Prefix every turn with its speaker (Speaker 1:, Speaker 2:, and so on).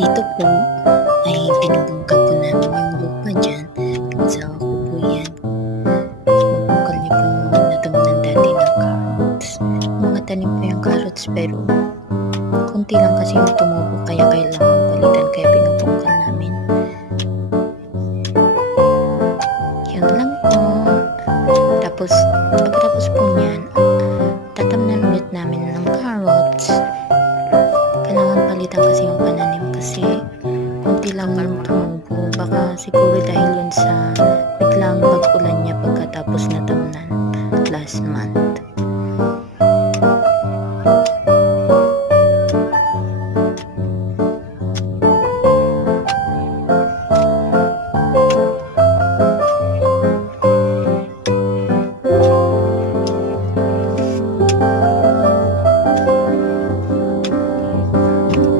Speaker 1: Dito po ay binubungkal po namin yung lupa dyan. Asawa ko po yan. Bubungkal niya po natamunan dati ng carrots. Mga po yung carrots pero konti lang kasi yung tumubo kaya kailangan palitan kaya binubungkal namin. Yun lang po. Tapos pagkatapos po niyan, tatamnan ulit namin ng carrots. Kailangan palitan kasi yung pananim kasi konti lang yung